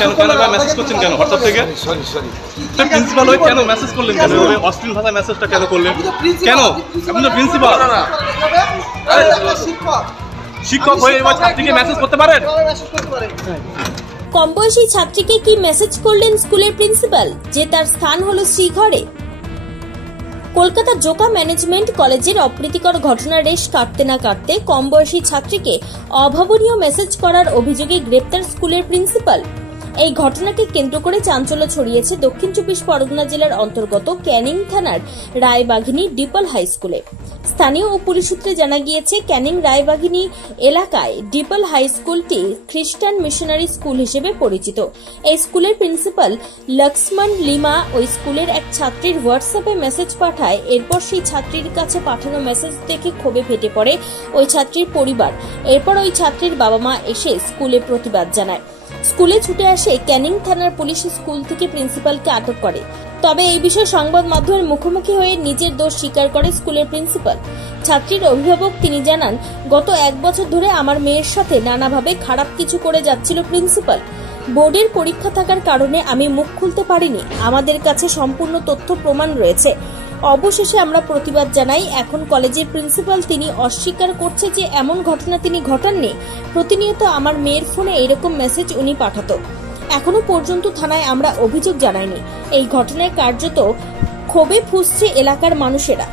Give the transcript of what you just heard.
কেন কেন মেসেজ করছেন কেন হোয়াটসঅ্যাপ থেকে? প্রিন্সিপাল হয়ে কেন মেসেজ করলেন? কেন অশ্লীল ভাষায় মেসেজটা কেন করলেন? কেন আপনি তো প্রিন্সিপাল, শিক্ষক হয়ে এবার ছাত্রীকে মেসেজ করতে পারেন? কম বয়সী ছাত্রীকে কি মেসেজ করলেন স্কুলের প্রিন্সিপাল যে তার স্থান হলো শ্রীঘরে? কলকাতা জোকা ম্যানেজমেন্ট কলেজের অপ্রীতিকর ঘটনার রেশ কাটতে না কাটতে কম বয়সী ছাত্রীকে অভাবনীয় মেসেজ করার অভিযোগে গ্রেপ্তার স্কুলের প্রিন্সিপাল। এই ঘটনাকে কেন্দ্র করে চাঞ্চল্য ছড়িয়েছে দক্ষিণ চব্বিশ পরগনা জেলার অন্তর্গত ক্যানিং থানার রায়বাঘিনী ডিপল হাই স্কুলে। স্থানীয় ও পুলিশ সূত্রে জানা গিয়েছে, ক্যানিং রায়বাঘিনী এলাকায় ডিপল হাই স্কুলটি খ্রিস্টান মিশনারি স্কুল হিসেবে পরিচিত। এই স্কুলের প্রিন্সিপাল লক্ষ্মণ লিমা ওই স্কুলের এক ছাত্রীর হোয়াটসঅ্যাপে মেসেজ পাঠায়। এরপর সেই ছাত্রীর কাছে পাঠানো মেসেজ দেখে ক্ষোভে ফেটে পড়ে ওই ছাত্রীর পরিবার। এরপর ওই ছাত্রীর বাবা মা এসে স্কুলে প্রতিবাদ জানায়। স্কুলে ছুটে আসে ক্যানিং থানার পুলিশ, স্কুল থেকে প্রিন্সিপালকে আটক করে। তবে এই বিষয়ে সংবাদ মাধ্যমের মুখোমুখি হয়ে নিজের দোষ স্বীকার করে স্কুলের প্রিন্সিপাল। ছাত্রীর অভিভাবক তিনি জানান, গত 1 বছর ধরে আমার মেয়ের সাথে নানাভাবে খারাপ কিছু করে যাচ্ছিল প্রিন্সিপাল। বোর্ডের পরীক্ষা থাকার কারণে আমি মুখ খুলতে পারিনি। আমাদের কাছে সম্পূর্ণ তথ্য প্রমাণ রয়েছে। অবশেষে আমরা প্রতিবাদ জানাই। এখন কলেজের প্রিন্সিপাল তিনি অস্বীকার করছে যে এমন ঘটনা তিনি ঘটাননি। প্রতিনিয়ত আমার মেয়ের ফোনে এরকম মেসেজ উনি পাঠাতো। এখনো পর্যন্ত থানায় আমরা অভিযোগ জানাইনি। এই ঘটনায় কার্যত ক্ষোভে ফুঁসছে এলাকার মানুষেরা।